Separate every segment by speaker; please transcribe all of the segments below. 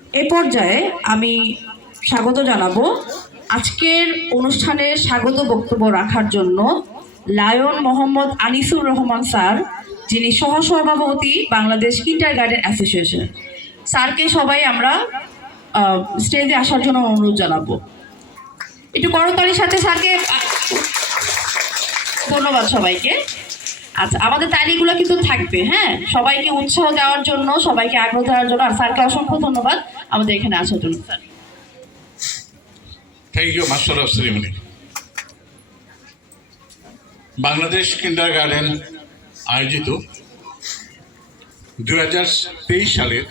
Speaker 1: এ পর্যায়ে আমি স্বাগত জানাব আজকের অনুষ্ঠানে স্বাগত বক্তব্য রাখার জন্য লায়ন মোহাম্মদ আনিসুর রহমান স্যার, যিনি সহসভাপতি বাংলাদেশ কিন্ডার গার্ডেন অ্যাসোসিয়েশন। স্যারকে সবাই আমরা স্টেজে আসার জন্য অনুরোধ জানাব। একটু করতালির সাথে স্যারকে ধন্যবাদ সবাইকে। আচ্ছা আমাদের তালিগুলো কিন্তু থাকবে হ্যাঁ? সবাইকে উৎসাহ দেওয়ার জন্য সবাইকে আগ্রহ দেওয়ার জন্য। আর স্যারকে অসংখ্য ধন্যবাদ আমাদের এখানে আসার জন্য। Sir.
Speaker 2: Thank you master of ceremony Bangladesh kindergarten আয়োজিত দু সালের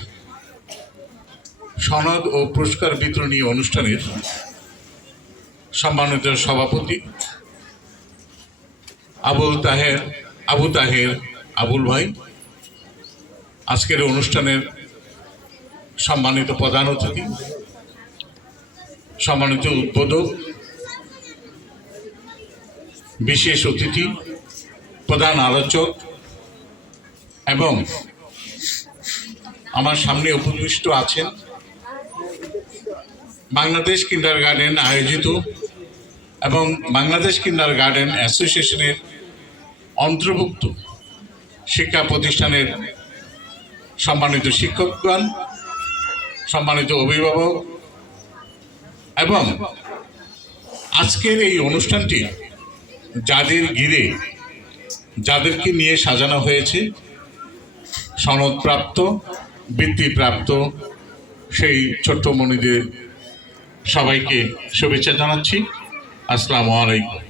Speaker 2: সনদ ও পুরস্কার বিতরণী অনুষ্ঠানের সম্মানিত সভাপতি আবুল তাহের আবু তাহের, আবুল ভাই, আজকের অনুষ্ঠানের সম্মানিত প্রধান অতিথি, সম্মানিত উদ্বোধক, বিশেষ অতিথি, প্রধান আলোচক এবং আমার সামনে উপবিষ্ট আছেন বাংলাদেশ কিন্ডার গার্ডেন আয়োজিত এবং বাংলাদেশ কিন্ডার গার্ডেন অ্যাসোসিয়েশনের অন্তর্ভুক্ত শিক্ষা প্রতিষ্ঠানের সম্মানিত শিক্ষকগণ, সম্মানিত অভিভাবক, এবং আজকের এই অনুষ্ঠানটি যাদের ঘিরে, যাদেরকে নিয়ে সাজানো হয়েছে, সনদপ্রাপ্ত, বৃত্তিপ্রাপ্ত, সেই ছোট্ট মনিদের সবাইকে শুভেচ্ছা জানাচ্ছি। আসসালামু আলাইকুম।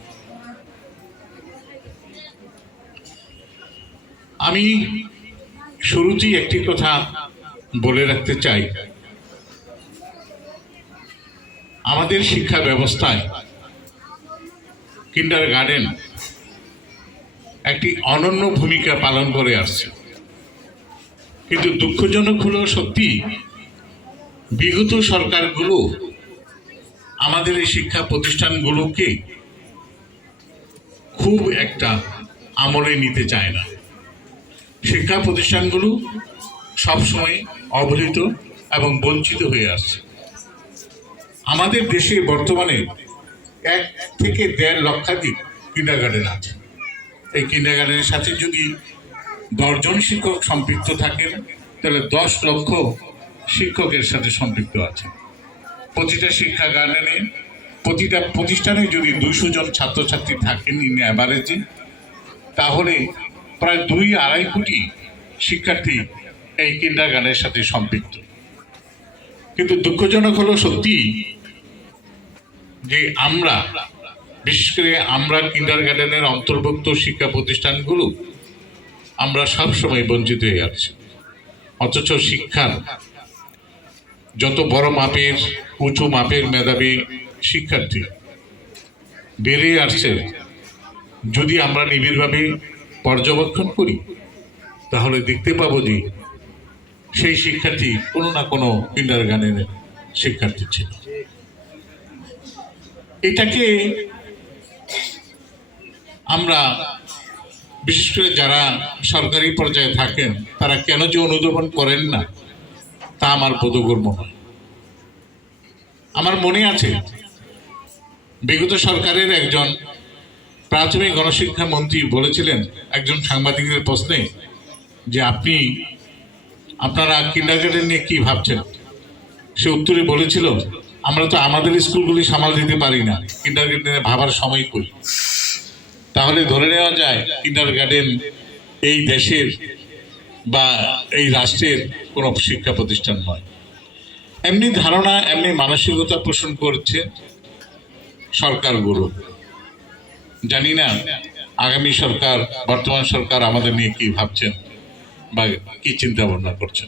Speaker 2: আমি শুরুতেই একটি কথা বলে রাখতে চাই। আমাদের শিক্ষা ব্যবস্থায় কিন্ডার গার্ডেন একটি অনন্য ভূমিকা পালন করে আসছে। কিন্তু দুঃখজনক হলো সত্যি, বিগত সরকারগুলো আমাদের এই শিক্ষা প্রতিষ্ঠানগুলোকে খুব একটা আমলে নিতে চায় না। শিক্ষা প্রতিষ্ঠানগুলো সবসময় অবহেলিত এবং বঞ্চিত হয়ে আসছে। আমাদের দেশে বর্তমানে এক থেকে দেড় লক্ষাধিক কিন্ডার গার্ডেন আছে। এই কিন্ডার গার্ডেনের সাথে যদি দশজন শিক্ষক সম্পৃক্ত থাকেন, তাহলে দশ লক্ষ শিক্ষকের সাথে সম্পৃক্ত আছে। প্রতিটা শিক্ষা গার্ডেনে প্রতিটা প্রতিষ্ঠানে যদি দুইশো জন ছাত্রছাত্রী থাকেন ইন অ্যাভারেজে তাহলে প্রায় দুই আড়াই কোটি শিক্ষার্থী এই কিন্ডার গার্ডেনের সাথে সম্পৃক্ত। কিন্তু দুঃখজনক হলো সত্যি যে আমরা, বিশেষ করে আমরা কিন্ডার গার্ডেনের অন্তর্ভুক্ত শিক্ষা প্রতিষ্ঠানগুলো, আমরা সবসময় বঞ্চিত হয়ে আছি। অথচ শিক্ষার যত বড় মাপের, উঁচু মাপের মেধাবী শিক্ষার্থী বেড়ে আসছে, যদি আমরা নিবিড়ভাবে পর্যবেক্ষণ করি, তাহলে দেখতে পাবো যে সেই শিক্ষার্থী কোনো না কোনো কিন্ডার গানের শিক্ষার্থী ছিল। এটাকে আমরা, বিশেষ করে যারা সরকারি পর্যায়ে থাকেন, তারা কেন যে অনুধাবন করেন না, তা আমার বোধগম্য আমার মনে আছে, বিগত সরকারের একজন প্রাথমিক গণশিক্ষা মন্ত্রী বলেছিলেন একজন সাংবাদিকদের প্রশ্নে যে আপনি, আপনারা কিন্ডারগার্ডেন নিয়ে কি ভাবছেন? সে উত্তরে বলেছিল, আমরা তো আমাদের স্কুলগুলি সামাল দিতে পারি না কিন্ডারগার্ডেনে ভাবার সময় করি তাহলে ধরে নেওয়া যায় কিন্ডার গার্ডেন এই দেশের বা এই রাষ্ট্রের কোনো শিক্ষা প্রতিষ্ঠান নয়। এমনি ধারণা, এমনি মানসিকতা পোষণ করছে সরকারগুলো জানি না আগামী সরকার, বর্তমান সরকার আমাদের নিয়ে কি ভাবছেন বা কি চিন্তা ভাবনা করছেন।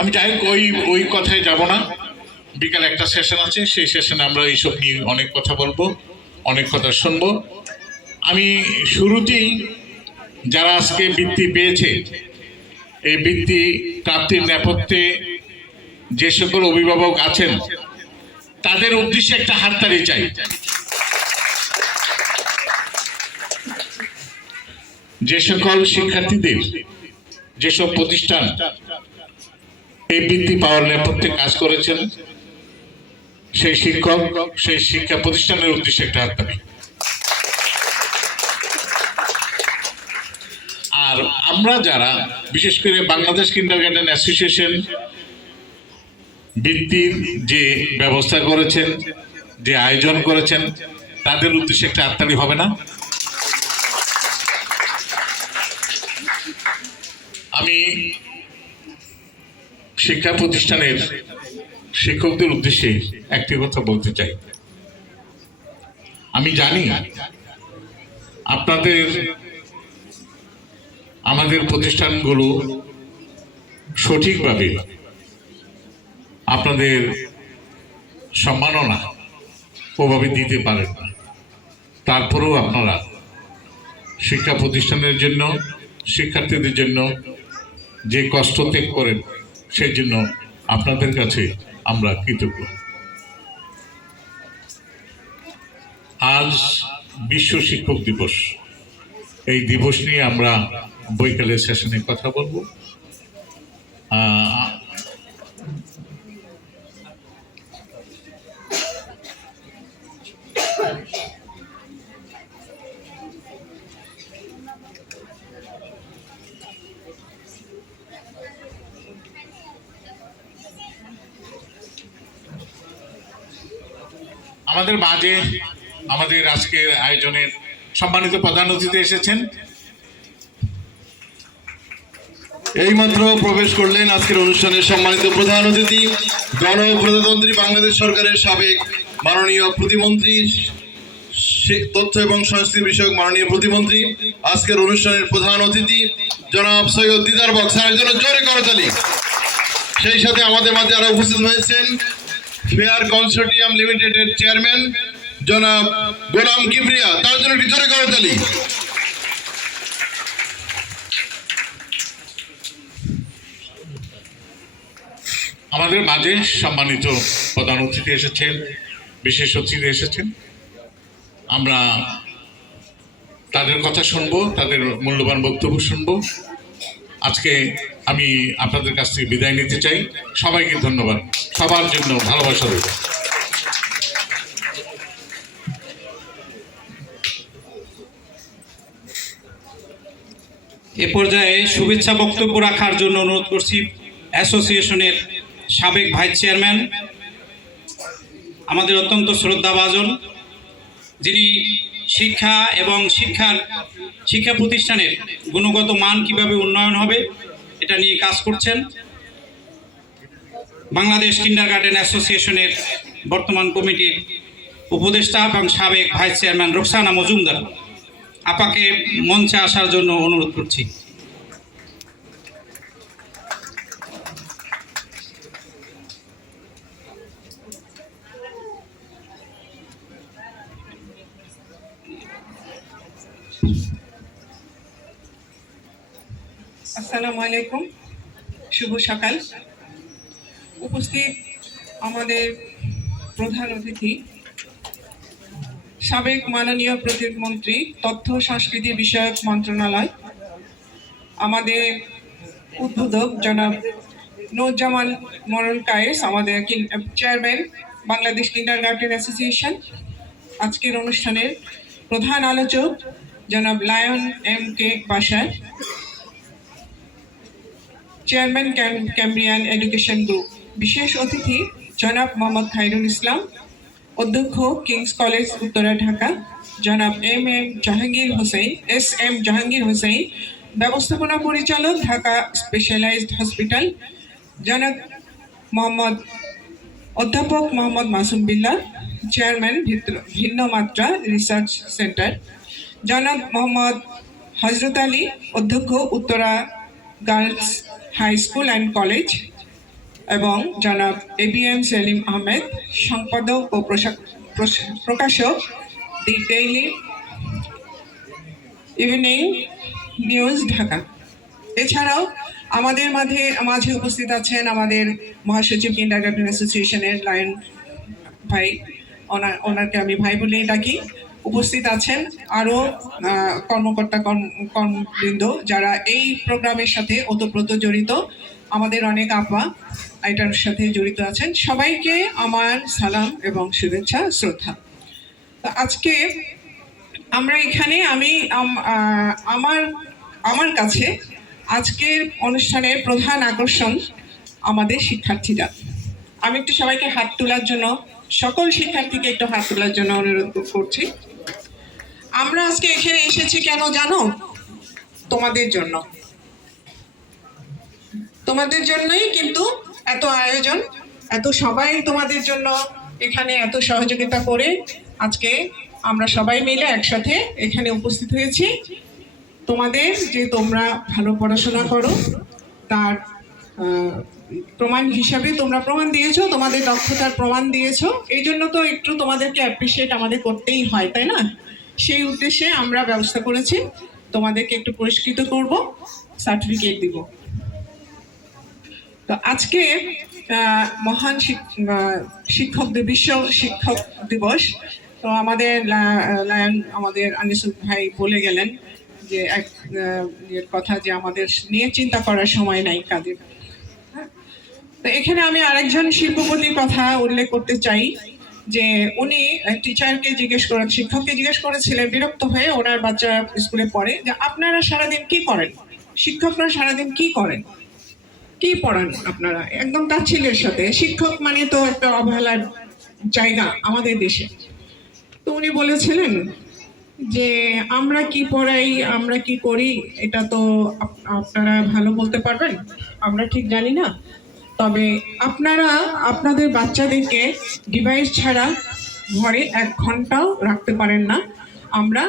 Speaker 2: আমি যাই ওই ওই কথায় যাব না। বিকাল একটা সেশন আছে, সেই সেশনে আমরা এইসব নিয়ে অনেক কথা বলব, অনেক কথা শুনব। আমি শুরুতেই যারা আজকে বৃত্তি পেয়েছে, এই বৃত্তি প্রাপ্তির নেপথ্যে যে সকল অভিভাবক আছেন, তাদের উদ্দেশ্যে একটা হাততালি চাই। যে সকল শিক্ষার্থীদের যেসব প্রতিষ্ঠান এই বৃত্তি পাওয়ার নেপথ্যে কাজ করেছেন, সেই শিক্ষক, সেই শিক্ষা প্রতিষ্ঠানের উদ্দেশ্যে একটা হাততালি আর আমরা যারা, বিশেষ করে বাংলাদেশ কিন্ডার গার্ডেন অ্যাসোসিয়েশন বৃত্তির যে ব্যবস্থা করেছেন, যে আয়োজন করেছেন, তাদের উদ্দেশ্যে একটা হাততালি হবে না? আমি শিক্ষা প্রতিষ্ঠানের শিক্ষকদের উদ্দেশ্যে একটি কথা বলতে চাই। আমি জানি আপনাদের, আমাদের প্রতিষ্ঠানগুলো সঠিকভাবে আপনাদের সম্মাননা ওভাবে দিতে পারেন না। তারপরেও আপনারা শিক্ষা প্রতিষ্ঠানের জন্য, শিক্ষার্থীদের জন্য যে কষ্ট ত্যাগ করেন সেই জন্য আপনাদের কাছে আমরা কৃতজ্ঞ। আজ বিশ্ব শিক্ষক দিবস। এই দিবস নিয়ে আমরা বৈকালের সেশনে কথা বলব। আমাদের মাঝে আমাদের আজকের আয়োজনের সম্মানিত প্রধান অতিথি এসেছেন।
Speaker 3: এইমাত্র প্রবেশ করলেন আজকের অনুষ্ঠানের সম্মানিত প্রধান অতিথি গণপ্রজাতন্ত্রী বাংলাদেশ সরকারের সাবেক মাননীয় প্রতিমন্ত্রী তথ্য এবং সংস্কৃতি বিষয়ক মাননীয় প্রতিমন্ত্রী, আজকের অনুষ্ঠানের প্রধান অতিথি, জনাব সৈয়দ দিদার বক্স। স্যারের জন্য জোরে করতালি। সেই সাথে আমাদের মাঝে আরও উপস্থিত হয়েছেন ফেয়ার কনসোর্টিয়াম লিমিটেডের চেয়ারম্যান জনাব গোলাম কিবরিয়া, তার জন্য একটি জোরে করতালি
Speaker 2: আমাদের মাঝে সম্মানিত প্রধান অতিথি এসেছেন, বিশেষ অতিথি এসেছেন। আমরা তাদের কথা শুনব, তাদের মূল্যবান বক্তব্য শুনব। আজকে আমি আপনাদের কাছ থেকে বিদায় নিতে চাই। সবাইকে ধন্যবাদ। সবার জন্য ভালোবাসা দেব
Speaker 4: এ পর্যায়ে শুভেচ্ছা বক্তব্য রাখার জন্য অনুরোধ করছি অ্যাসোসিয়েশনের সাবেক ভাইস চেয়ারম্যান, আমাদের অত্যন্ত শ্রদ্ধাভাজন, যিনি শিক্ষা এবং শিক্ষার শিক্ষা প্রতিষ্ঠানের গুণগত মান কীভাবে উন্নয়ন হবে, এটা নিয়ে কাজ করছেন বাংলাদেশ কিন্ডার গার্ডেন অ্যাসোসিয়েশনের বর্তমান কমিটির উপদেষ্টা এবং সাবেক ভাইস চেয়ারম্যান রোকসানা মজুমদার। আপাকে মঞ্চে আসার জন্য অনুরোধ করছি।
Speaker 5: আসসালামু আলাইকুম। শুভ সকাল। উপস্থিত আমাদের প্রধান অতিথি, সাবেক মাননীয় প্রতিমন্ত্রী তথ্য সংস্কৃতি বিষয়ক মন্ত্রণালয়, আমাদের উদ্বোধক জনাব নৌজামান মরল কায়েস, আমাদের chairman Bangladesh kindergarten association আজকের অনুষ্ঠানের প্রধান আলোচক জনাব lion M K Basar. Chairman ক্যাম- ক্যাম্ব্রিয়ান এডুকেশন গ্রুপ বিশেষ অতিথি জনাব মোহাম্মদ খাইরুল ইসলাম, অধ্যক্ষ কিংস কলেজ উত্তরা, ঢাকা। জনাব M M Jahangir Hossain, S M Jahangir Hossain. ব্যবস্থাপনা পরিচালক, ঢাকা স্পেশালাইজড হসপিটাল। জনাব মোহাম্মদ, অধ্যাপক মোহাম্মদ মাসুম বিল্লাহ চেয়ারম্যান ভিন্ন মাত্রা রিসার্চ সেন্টার। জনাব মোহাম্মদ হজরত আলী, অধ্যক্ষ Uttara girls high school and college এবং জনাব A B M Selim Ahmed, সম্পাদক ও প্রকাশক the daily evening news Dhaka. এছাড়াও আমাদের মাঝে মাঝে উপস্থিত আছেন আমাদের মহাসচিব কিন্ডার গার্ডেন অ্যাসোসিয়েশনের লায়ন ভাই ওনার ওনাকে আমি ভাই বলেই ডাকি। উপস্থিত আছেন আরও কর্মকর্তা, কর্ম- কর্মবৃন্দ যারা এই প্রোগ্রামের সাথে ওতপ্রোত জড়িত, আমাদের অনেক আপা এটার সাথে জড়িত আছেন। সবাইকে আমার সালাম এবং শুভেচ্ছা, শ্রদ্ধা। আজকে আমরা এখানে আমি আমার আমার কাছে আজকের অনুষ্ঠানের প্রধান আকর্ষণ আমাদের শিক্ষার্থীরা। আমি একটু সবাইকে হাত তোলার জন্য, সকল শিক্ষার্থীকে একটু হাত তোলার জন্য অনুরোধ করছি। আমরা আজকে এখানে এসেছি কেন জানো? তোমাদের জন্য। তোমাদের জন্যই কিন্তু এত আয়োজন, এত সবাই তোমাদের জন্য এখানে এত সহযোগিতা করে আজকে আমরা সবাই মিলে একসাথে এখানে উপস্থিত হয়েছি। তোমাদের যে তোমরা ভালো পড়াশোনা করো, তার প্রমাণ হিসাবে তোমরা প্রমাণ দিয়েছ, তোমাদের দক্ষতার প্রমাণ দিয়েছ। এই জন্য তো একটু তোমাদেরকে অ্যাপ্রিসিয়েট আমাদের করতেই হয়, তাই না? সেই উদ্দেশ্যে আমরা ব্যবস্থা করেছি। তোমাদেরকে একটু পুরস্কৃত করব সার্টিফিকেট দিব। তো আজকে মহান শিক- আহ, শিক্ষক দিবস বিশ্ব শিক্ষক দিবস। তো আমাদের লায়ন আমাদের আনিসুল ভাই বলে গেলেন যে এক কথা যে আমাদের নিয়ে চিন্তা করার সময় নাই কাদের হ্যাঁ? তো এখানে আমি আরেকজন শিল্পপতির কথা উল্লেখ করতে চাই। যে উনি টিচারকে জিজ্ঞেস করে শিক্ষককে জিজ্ঞেস করেছিলেন, বিরক্ত হয়ে ওনার বাচ্চা স্কুলে পড়ে যে আপনারা সারাদিন কি করেন? শিক্ষকরা সারাদিন কি করেন? কি পড়ান আপনারা? একদম তাচ্ছিল্যের সাথে। শিক্ষক মানে তো একটা অবহেলার জায়গা আমাদের দেশে। তো উনি বলেছিলেন যে, আমরা কি পড়াই, আমরা কি করি, এটা তো আপনারা ভালো বলতে পারবেন? আমরা ঠিক জানি না। তবে আপনারা আপনাদের বাচ্চাদেরকে ডিভাইস ছাড়া ঘরে এক ঘন্টাও রাখতে পারেন না। আমরা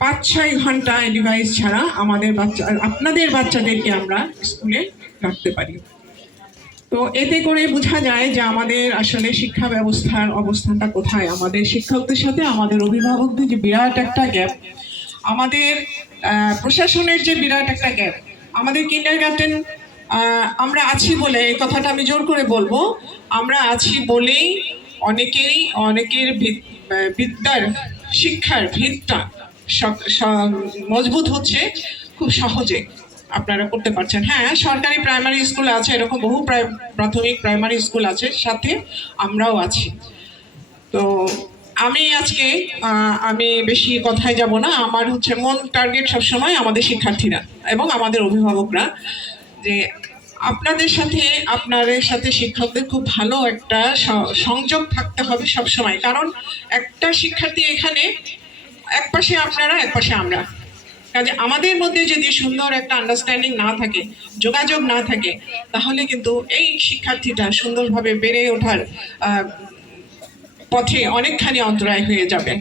Speaker 5: পাঁচ ছয় ঘণ্টা ডিভাইস ছাড়া আমাদের বাচ্চা, আপনাদের বাচ্চাদেরকে আমরা স্কুলে রাখতে পারি। তো এতে করে বোঝা যায় যে আমাদের আসলে শিক্ষা ব্যবস্থার অবস্থানটা কোথায়। আমাদের শিক্ষকদের সাথে আমাদের অভিভাবকদের যে বিরাট একটা গ্যাপ আমাদের প্রশাসনের যে বিরাট একটা গ্যাপ আমাদের কিন্ডার গার্ডেন আমরা আছি বলে এই কথাটা আমি জোর করে বলব। আমরা আছি বলেই অনেকেরই অনেকের বিদ্যার শিক্ষার ভিতটা মজবুত হচ্ছে খুব সহজে আপনারা করতে পারছেন। হ্যাঁ সরকারি প্রাইমারি স্কুল আছে, এরকম বহু প্রাথমিক প্রাইমারি স্কুল আছে, সাথে আমরাও আছি। তো আমি আজকে আমি বেশি কথায় যাব না, আমার হচ্ছে মন টার্গেট সবসময় আমাদের শিক্ষার্থীরা এবং আমাদের অভিভাবকরা যে আপনাদের সাথে আপনাদের সাথে শিক্ষকদের খুব ভালো একটা সংযোগ থাকতে হবে সব সময় কারণ একটা শিক্ষার্থী এখানে, এক পাশে আপনারা, এক পাশে আমরা। কাজে আমাদের মধ্যে যদি সুন্দর একটা আন্ডারস্ট্যান্ডিং না থাকে, যোগাযোগ না থাকে, তাহলে কিন্তু এই শিক্ষার্থীটা সুন্দরভাবে বেড়ে ওঠার পথে অনেকখানি অন্তরায় হয়ে যাবে।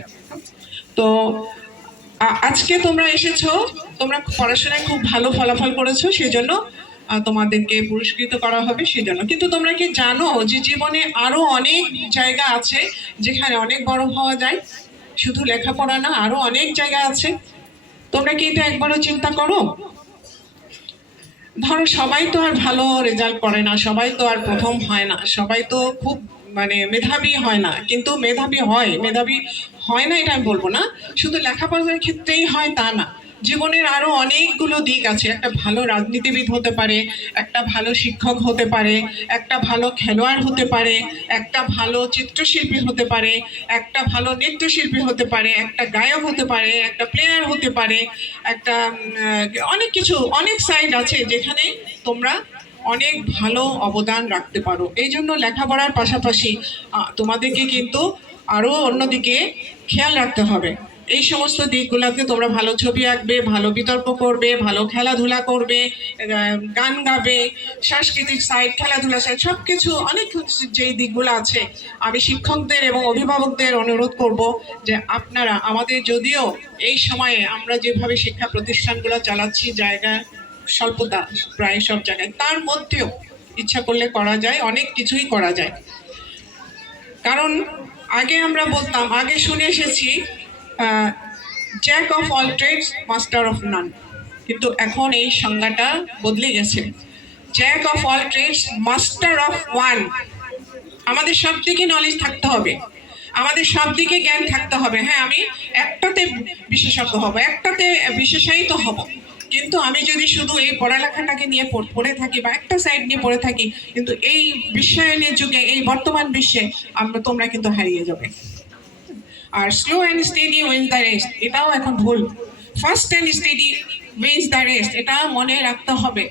Speaker 5: তো আজকে তোমরা এসেছ, তোমরা পড়াশোনায় খুব ভালো ফলাফল করেছ সেই জন্য তোমাদেরকে পুরস্কৃত করা হবে সেই জন্য কিন্তু তোমরা কি জানো যে জীবনে আরও অনেক জায়গা আছে যেখানে অনেক বড় হওয়া যায়? শুধু লেখাপড়া না, আরও অনেক জায়গা আছে। তোমরা কি এটা একবারও চিন্তা করো? ধরো সবাই তো আর ভালো রেজাল্ট করে না, সবাই তো আর প্রথম হয় না, সবাই তো খুব মানে মেধাবী হয় না। কিন্তু মেধাবী হয় মেধাবী হয় না এটা আমি বলব না। শুধু লেখাপড়ার ক্ষেত্রেই হয় তা না। জীবনের আরও অনেকগুলো দিক আছে। একটা ভালো রাজনীতিবিদ হতে পারে, একটা ভালো শিক্ষক হতে পারে, একটা ভালো খেলোয়াড় হতে পারে, একটা ভালো চিত্রশিল্পী হতে পারে, একটা ভালো নৃত্যশিল্পী হতে পারে, একটা গায়ক হতে পারে, একটা প্লেয়ার হতে পারে, একটা অনেক কিছু, অনেক সাইড আছে যেখানে তোমরা অনেক ভালো অবদান রাখতে পারো। এই জন্য লেখাপড়ার পাশাপাশি তোমাদেরকে কিন্তু আরও অন্যদিকে খেয়াল রাখতে হবে। এই সমস্ত দিকগুলোতে তোমরা ভালো ছবি আঁকবে, ভালো বিতর্ক করবে, ভালো খেলাধুলা করবে গান গাবে, সাংস্কৃতিক সাইড খেলাধুলা সাইড সব কিছু অনেক যেই দিকগুলো আছে, আমি শিক্ষকদের এবং অভিভাবকদের অনুরোধ করব যে আপনারা আমাদের যদিও এই সময়ে আমরা যেভাবে শিক্ষা প্রতিষ্ঠানগুলো চালাচ্ছি, জায়গা স্বল্পতা প্রায় সব জায়গায়, তার মধ্যেও ইচ্ছা করলে করা যায়, অনেক কিছুই করা যায়। কারণ আগে আমরা বলতাম, আগে শুনে এসেছি jack of all trades master of none কিন্তু এখন এই সংজ্ঞাটা বদলে গেছে। Jack of all trades master of one আমাদের সব দিকে নলেজ থাকতে হবে। আমাদের সব দিকে জ্ঞান থাকতে হবে। হ্যাঁ আমি একটাতে বিশেষজ্ঞ হব, একটাতে বিশেষায়িত হব। কিন্তু আমি যদি শুধু এই পড়ালেখাটাকে নিয়ে পড়ে থাকি বা একটা সাইড নিয়ে পড়ে থাকি, কিন্তু এই বিশ্বায়নের যুগে, এই বর্তমান বিশ্বে আমরা, তোমরা কিন্তু হারিয়ে যাবে। আর slow and steady wins the race এটাও এখন ভুল। Fast and steady wins the race এটা মনে রাখতে হবে।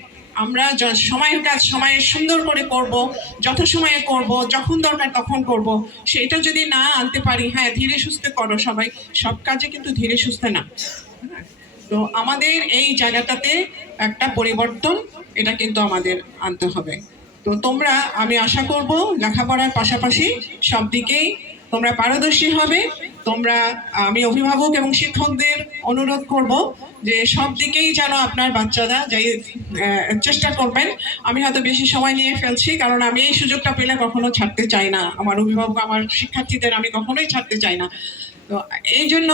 Speaker 5: আমরা সময়ের কাজ সময়ে সুন্দর করে করব, যত সময়ে করব, যখন দরকার তখন করব। সেটা যদি না আনতে পারি হ্যাঁ ধীরে সুস্থে করো সবাই। সব কাজে কিন্তু ধীরে সুস্থে না। তো আমাদের এই জায়গাটাতে একটা পরিবর্তন, এটা কিন্তু আমাদের আনতে হবে। তো তোমরা, আমি আশা করব, লেখাপড়ার পাশাপাশি সব দিকেই তোমরা পারদর্শী হবে। তোমরা, আমি অভিভাবক এবং শিক্ষকদের অনুরোধ করব যে সব দিকেই যেন আপনার বাচ্চারা যাই চেষ্টা করবেন। আমি হয়তো বেশি সময় নিয়ে ফেলছি, কারণ আমি এই সুযোগটা পেলে কখনো ছাড়তে চাই না। আমার অভিভাবক, আমার শিক্ষার্থীদের আমি কখনোই ছাড়তে চাই না। তো এই জন্য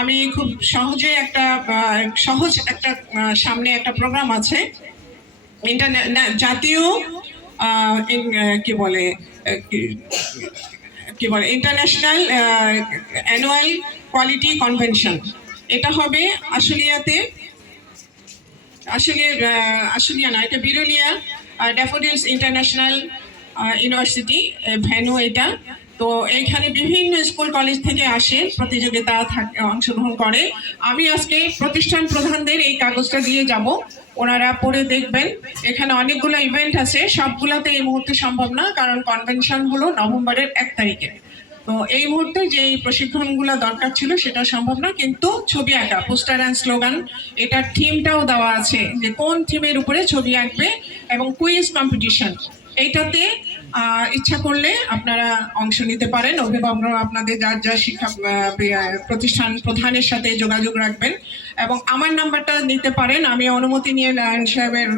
Speaker 5: আমি খুব সহজে একটা সহজ একটা সামনে একটা প্রোগ্রাম আছে। ইন্টারনে জাতীয় কি বলে কি- বলে ইন্টারন্যাশনাল অ্যানুয়াল কোয়ালিটি কনভেনশন এটা হবে আশুলিয়াতে আসলে আশুলিয়া না, এটা Birulia Daffodils International University venue এটা। তো এইখানে বিভিন্ন স্কুল কলেজ থেকে আসে, প্রতিযোগিতা থাক- অংশগ্রহণ করে। আমি আজকে প্রতিষ্ঠান প্রধানদের এই কাগজটা দিয়ে যাব। ওনারা পড়ে দেখবেন। এখানে অনেকগুলো ইভেন্ট আছে, সবগুলাতে এই মুহূর্তে সম্ভব না, কারণ কনভেনশন হলো নভেম্বরের এক তারিখে। তো এই মুহূর্তে যে প্রশিক্ষণগুলো দরকার ছিল, সেটা সম্ভব না, কিন্তু ছবি আঁকা পোস্টার অ্যান্ড স্লোগান এটার থিমটাও দেওয়া আছে যে কোন থিমের উপরে ছবি আঁকবে এবং কুইজ কম্পিটিশন এইটাতে ইচ্ছা করলে আপনারা অংশ নিতে পারেন। অভিভাবকরা আপনাদের যার যা শিক্ষা প্রতিষ্ঠান প্রধানের সাথে যোগাযোগ রাখবেন। এবং আমার নাম্বারটা নিতে পারেন। আমি অনুমতি নিয়ে নারায়ণ সাহেবের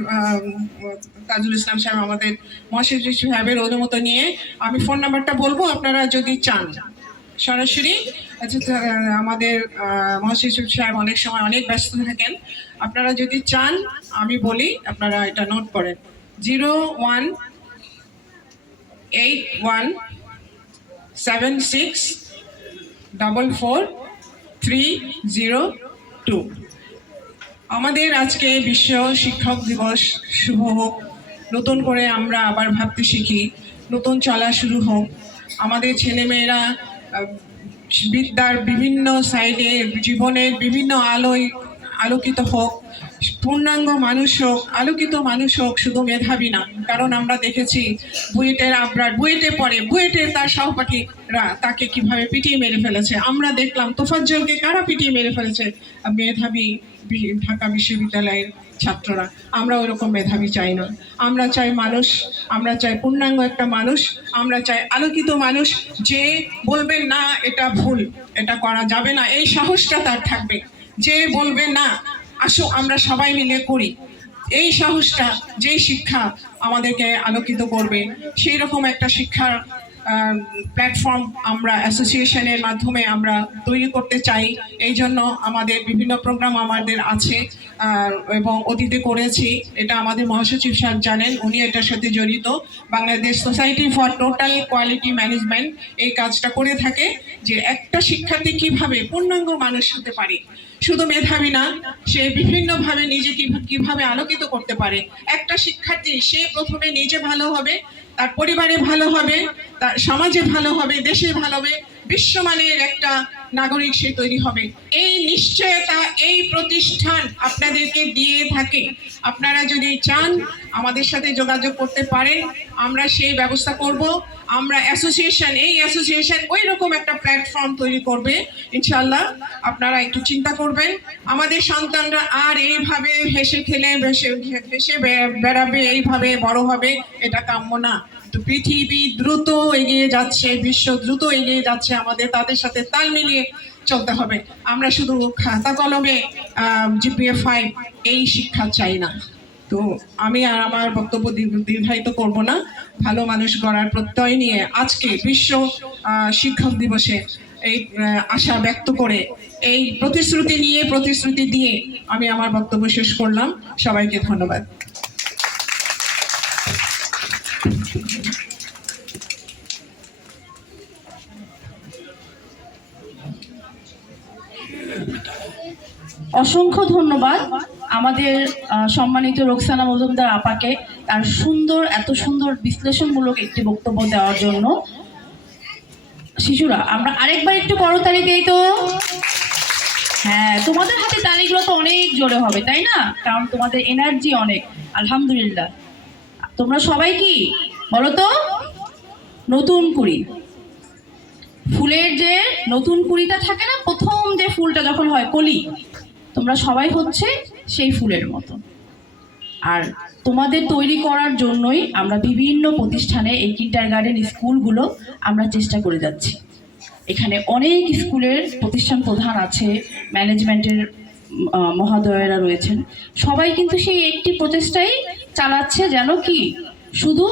Speaker 5: তাজুল ইসলাম সাহেব আমাদের মহাসচিব সাহেবের অনুমতি নিয়ে আমি ফোন নাম্বারটা বলব। আপনারা যদি চান সরাসরি। আচ্ছা আমাদের আহ, মহাসচিব সাহেব অনেক সময় অনেক ব্যস্ত থাকেন। আপনারা যদি চান আমি বলি আপনারা এটা নোট করেন। Zero one eight one seven six double four three zero two আমাদের আজকে বিশ্ব শিক্ষক দিবস শুভ হোক। নতুন করে আমরা আবার ভাবতে শিখি, নতুন চলা শুরু হোক। আমাদের ছেলেমেয়েরা বিদ্যার বিভিন্ন সাইডে জীবনের বিভিন্ন আলোয় আলোকিত হোক, পূর্ণাঙ্গ মানুষ হোক, আলোকিত মানুষ হোক, শুধু মেধাবী না, কারণ আমরা দেখেছি বুয়েটের আবরার, বুয়েটে পড়ে, বুয়েটের তার সহপাঠীরা তাকে কীভাবে পিটিয়ে মেরে ফেলেছে? আমরা দেখলাম তোফাজ্জলকে কারা পিটিয়ে মেরে ফেলেছে? মেধাবী ঢাকা বিশ্ববিদ্যালয়ের ছাত্ররা। আমরা ওরকম মেধাবী চাই না। আমরা চাই মানুষ, আমরা চাই পূর্ণাঙ্গ একটা মানুষ, আমরা চাই আলোকিত মানুষ যে বলবেন না, এটা ভুল, এটা করা যাবে না। এই সাহসটা তার থাকবে। যে বলবে না আসো আমরা সবাই মিলে করি। এই সাহসটা, যেই শিক্ষা আমাদেরকে আলোকিত করবে, সেই রকম একটা শিক্ষার প্ল্যাটফর্ম আমরা অ্যাসোসিয়েশনের মাধ্যমে আমরা তৈরি করতে চাই। এই জন্য আমাদের বিভিন্ন প্রোগ্রাম আমাদের আছে এবং অতীতে করেছি। এটা আমাদের মহাসচিব সাহেব জানেন, উনি এটার সাথে জড়িত। Bangladesh society for total quality management এই কাজটা করে থাকে যে একটা শিক্ষার্থী কীভাবে পূর্ণাঙ্গ মানুষ হতে পারে শুধু মেধাবী না, সে বিভিন্নভাবে নিজেকে কীভাবে আলোকিত করতে পারে। একটা শিক্ষার্থী, সে প্রথমে নিজে ভালো হবে, তার পরিবারে ভালো হবে, তার সমাজে ভালো হবে, দেশে ভালো হবে, বিশ্বমানের একটা নাগরিক সে তৈরি হবে। এই নিশ্চয়তা, এই প্রতিষ্ঠান আপনাদেরকে দিয়ে থাকে। আপনারা যদি চান আমাদের সাথে যোগাযোগ করতে পারেন, আমরা সেই ব্যবস্থা করব। আমরা অ্যাসোসিয়েশন, এই অ্যাসোসিয়েশন ওই রকম একটা প্ল্যাটফর্ম তৈরি করবে। ইনশাল্লাহ আপনারা একটু চিন্তা করবেন। আমাদের সন্তানরা আর এইভাবে হেসে খেলে ভেসে বে- বেড়াবে, এইভাবে বড় হবে, এটা কাম্য না। তো পৃথিবী দ্রুত এগিয়ে যাচ্ছে, বিশ্ব দ্রুত এগিয়ে যাচ্ছে, আমাদের তাদের সাথে তাল মিলিয়ে চলতে হবে। আমরা শুধু খাতা কলমে জিপিএ ফাইভ এই শিক্ষা চাই না। তো আমি আর আমার বক্তব্য দীর্ঘ- দীর্ঘায়িত করব না। ভালো মানুষ গড়ার প্রত্যয় নিয়ে আজকে বিশ্ব শিক্ষক দিবসে এই আশা ব্যক্ত করে এই প্রতিশ্রুতি নিয়ে, প্রতিশ্রুতি দিয়ে আমি আমার বক্তব্য শেষ করলাম। সবাইকে ধন্যবাদ।
Speaker 1: অসংখ্য ধন্যবাদ। আমাদের সম্মানিত রোকসানা মজুমদার আপাকে তার সুন্দর, এত সুন্দর বিশ্লেষণমূলক একটি বক্তব্য দেওয়ার জন্য। শিশুরা, আমরা আরেকবার একটু করতালি দিই তো? হ্যাঁ তোমাদের হাতে তালিগুলো তো অনেক জোরে হবে, তাই না? কারণ তোমাদের এনার্জি অনেক, আলহামদুলিল্লাহ। তোমরা সবাই কি? বলো তো? নতুন কুড়ি। ফুলের যে নতুন কুড়িটা থাকে না, প্রথম যে ফুলটা যখন হয় কলি তোমরা সবাই হচ্ছে সেই ফুলের মতো। আর তোমাদের তৈরি করার জন্যই আমরা বিভিন্ন প্রতিষ্ঠানে এই কিন্টার গার্ডেন স্কুলগুলো আমরা চেষ্টা করে যাচ্ছি। এখানে অনেক স্কুলের প্রতিষ্ঠান প্রধান আছে, ম্যানেজমেন্টের মহোদয়েরা রয়েছেন। সবাই কিন্তু সেই একটি প্রচেষ্টাই চালাচ্ছে যেন কি, শুধু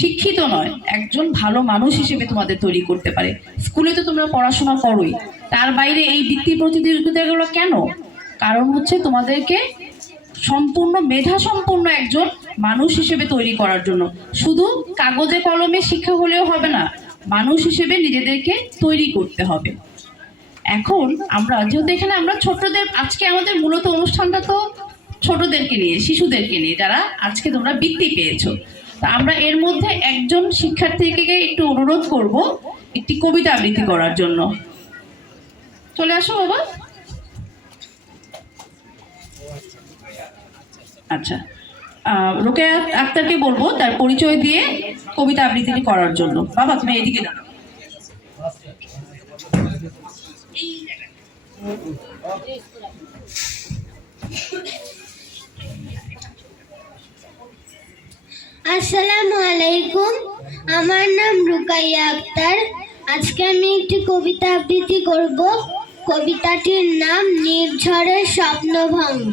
Speaker 1: শিক্ষিত নয়, একজন ভালো মানুষ হিসেবে তোমাদের তৈরি করতে পারে। স্কুলে তো তোমরা পড়াশোনা করোই, তার বাইরে এই বৃত্তি প্রতিযোগিতাগুলো কেন? কারণ হচ্ছে তোমাদেরকে সম্পূর্ণ মেধা সম্পূর্ণ একজন মানুষ হিসেবে তৈরি করার জন্য। শুধু কাগজে কলমে শিক্ষা হলেও হবে না, মানুষ হিসেবে নিজেদেরকে তৈরি করতে হবে। এখন আমরা, যেহেতু এখানে আমরা ছোটদের, আজকে আমাদের মূলত অনুষ্ঠানটা তো ছোটদেরকে নিয়ে, শিশুদেরকে নিয়ে, যারা আজকে তোমরা বৃত্তি পেয়েছ। তা আমরা এর মধ্যে একজন শিক্ষার্থীকে একটু অনুরোধ করব একটি কবিতা আবৃত্তি করার জন্য। চলে আসো বাবা। আচ্ছা। রোকেয়া আক্তারকে বলব তার পরিচয় দিয়ে কবিতা আবৃত্তিটি করার জন্য। বাবা, তুমি এদিকে
Speaker 6: আসসালামু আলাইকুম আমার নাম রুকাইয়া আক্তার। আজকে আমি একটি কবিতা আবৃত্তি করব। কবিতাটির নাম নির্ঝরের স্বপ্নভঙ্গ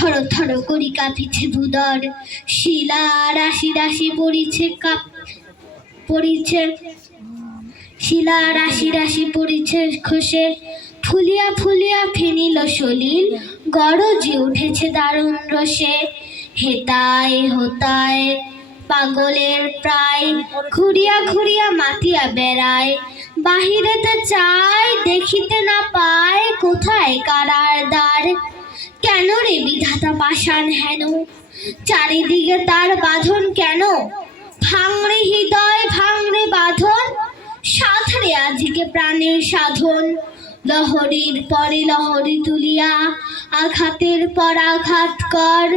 Speaker 6: থর থর করি কাঁপিছে ভুদর শিলা রাশি রাশি পড়িছে কাপ, পড়িছে, শিলা রাশি রাশি পড়িছে খসে। ফুলিয়া ফুলিয়া ফেনিল সলিল, গরজে উঠেছে দারুণ রসে। হেতায় হোতায় পাগলের প্রায়, ঘুরিয়া ঘুরিয়া মাতিয়া বেড়ায়। বাহিরেতে চায়, দেখিতে না পায়, কোথায় কারার দ্বার? কেন রে বিধাতা পাষাণ হেন? চারিদিকে তার বাঁধন কেন? ভাঙরে হৃদয় ভাঙরে বাঁধন। সাঁতরে আজকে প্রাণের সাধন। লহরীর পরে লহরি তুলিয়া আঘাতের পর আঘাত কর।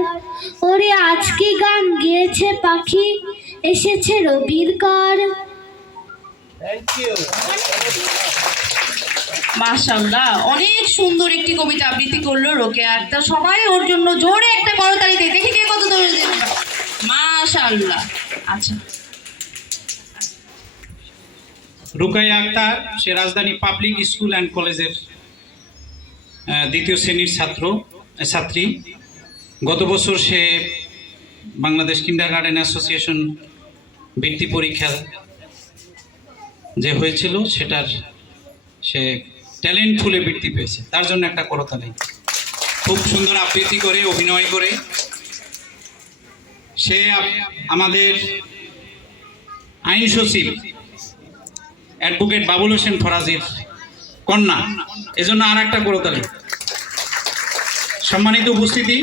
Speaker 6: ওরে আজকে গান গেয়েছে পাখি? এসেছে রবির কর।
Speaker 1: মাশাল্লাহ অনেক সুন্দর একটি কবিতা আবৃত্তি করল রোকেয়া আক্তার। সবাই ওর জন্য জোরে একটা করতালি দিয়ে দেখি কে কত দৌড়ে দিতে পারে। মাশাল্লাহ আচ্ছা।
Speaker 4: রুকাইয়া আক্তার, সে রাজধানী পাবলিক স্কুল অ্যান্ড কলেজের দ্বিতীয় শ্রেণির ছাত্র ছাত্রী। গত বছর সে বাংলাদেশ কিন্ডার গার্ডেন অ্যাসোসিয়েশন বৃত্তি পরীক্ষা যে হয়েছিল, সেটার সে ট্যালেন্ট ফুলে বৃত্তি পেয়েছে। তার জন্য একটা করতালি খুব সুন্দর আবৃত্তি করে, অভিনয় করে। সে আমাদের আইন সচিব অ্যাডভোকেট বাবুল হোসেন ফরাজির কন্যা। এজন্য আর একটা করতালি সম্মানিত উপস্থিতি